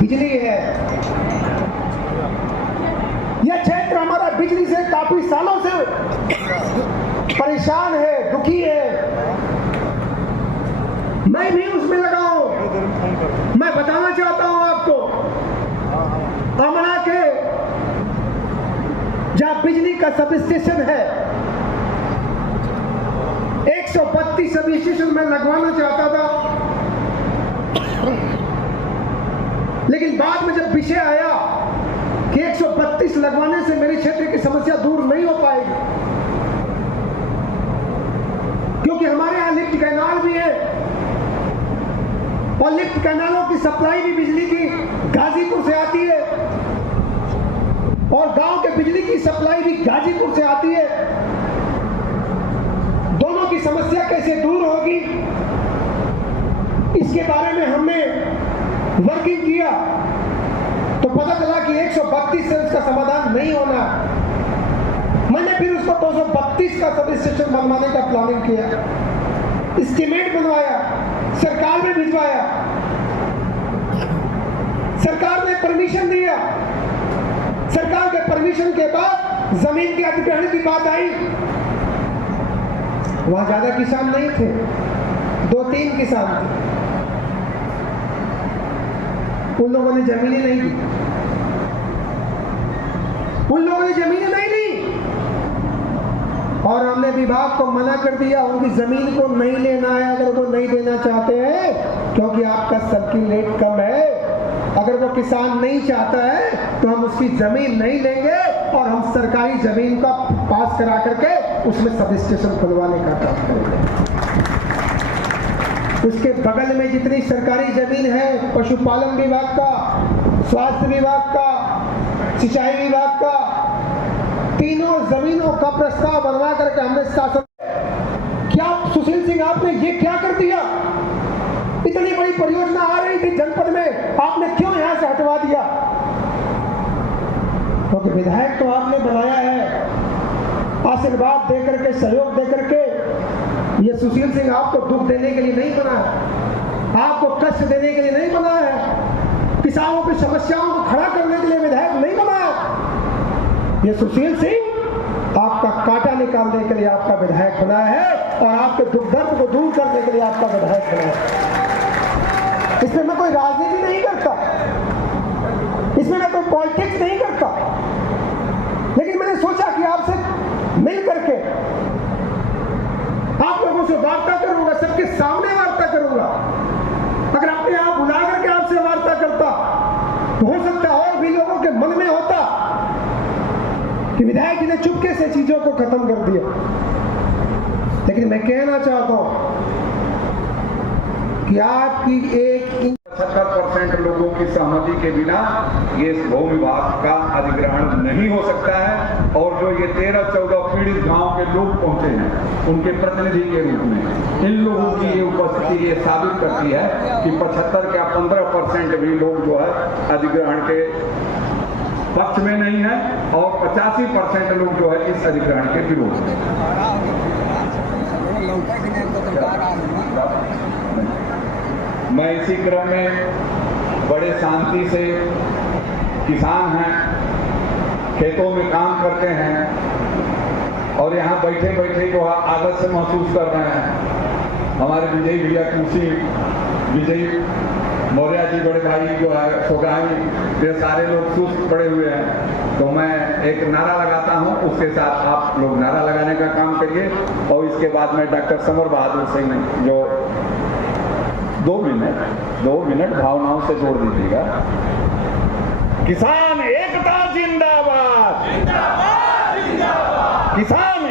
बिजली है। यह क्षेत्र हमारा बिजली से काफी सालों से परेशान है, दुखी है। मैं भी उसमें लगा हूं। मैं बताना चाहता हूं आपको, अमना के जहां बिजली का सब स्टेशन है, 132 सब स्टेशन मैं लगवाना चाहता था, लेकिन बाद में जब विषय आया कि 132 लगवाने से मेरे क्षेत्र की समस्या दूर नहीं हो पाएगी, क्योंकि हमारे यहां लिफ्ट कैनाल भी है और लिफ्ट कैनालों की सप्लाई भी बिजली की गाजीपुर से आती है और गांव के बिजली की सप्लाई भी गाजीपुर से आती है। दोनों की समस्या कैसे दूर होगी, इसके बारे में हमने वर्किंग किया तो पता चला कि 132 से उसका समाधान नहीं होना। मैंने फिर उसको 232 का सब स्टेशन बनवाने का प्लानिंग किया, एस्टीमेट बनवाया, सरकार में भिजवाया, सरकार ने परमिशन दिया। सरकार के परमिशन के बाद जमीन के अधिग्रहण की बात आई। वहां ज्यादा किसान नहीं थे, 2-3 किसान थे, उन लोगों ने जमीनें नहीं दी, उन लोगों ने जमीनें नहीं ली और हमने विभाग को मना कर दिया, उनकी जमीन को नहीं लेना है अगर वो नहीं देना चाहते हैं, क्योंकि आपका सर्किल रेट कम है। अगर वो किसान नहीं चाहता है तो हम उसकी जमीन नहीं लेंगे और हम सरकारी जमीन का पास करा करके उसमें सब स्टेशन खुलवाने का काम करेंगे। उसके बगल में जितनी सरकारी जमीन है, पशुपालन विभाग का, स्वास्थ्य विभाग का, सिंचाई विभाग का, तीनों जमीनों का प्रस्ताव बनवा करके हमने शासन। क्या सुशील सिंह आपने ये क्या कर दिया? इतनी बड़ी परियोजना आ रही थी जनपद में, आपने क्यों यहां से हटवा दिया? क्योंकि विधायक तो आपने बनाया है आशीर्वाद देकर के, सहयोग देकर के। ये सुशील सिंह आपको दुख देने के लिए नहीं बना है, आपको कष्ट देने के लिए नहीं बना है, किसानों की समस्याओं को खड़ा करने के लिए विधायक नहीं बना है। ये सुशील सिंह आपका कांटा निकालने के लिए आपका विधायक बनाया है और आपके दुख दर्द को दूर करने के लिए आपका विधायक बनाया है। इसमें मैं कोई राजनीति नहीं करता, इसमें मैं कोई पॉलिटिक्स नहीं करता, लेकिन मैंने सोचा कि आपसे मिल करके आप लोगों से वार्ता करूंगा, सबके सामने वार्ता करूंगा। अगर अपने आप बुला करके आपसे वार्ता करता तो हो सकता है और भी लोगों के मन में होता कि विधायक जी ने चुपके से चीजों को खत्म कर दिया। लेकिन मैं कहना चाहता हूं कि आपकी एक 70% लोगों की सहमति के बिना ये भूमि विभाग का अधिग्रहण नहीं हो सकता है। और जो ये 13-14 पीड़ित गांव के लोग पहुंचे हैं उनके प्रतिनिधि के रूप में, इन लोगों की ये उपस्थिति ये साबित करती है कि 75 या 15% भी लोग जो है अधिग्रहण के पक्ष में नहीं है और 85% लोग जो है इस अधिग्रहण के विरोध में। मैं इसी क्रम में बड़े शांति से, किसान हैं, खेतों में काम करते हैं और यहाँ बैठे बैठे जो आदत से महसूस कर रहे हैं। हमारे विजय भैया कृषि, विजय मौर्य जी बड़े भाई जो है सोगाई, ये सारे लोग सुस्त पड़े हुए हैं। तो मैं एक नारा लगाता हूँ, उसके साथ आप लोग नारा लगाने का काम करिए और इसके बाद में डॉक्टर समर बहादुर सिंह जो 2 मिनट भावनाओं से जोड़ दीजिएगा। किसान एकता जिंदाबाद, जिंदाबाद, जिंदाबाद। किसान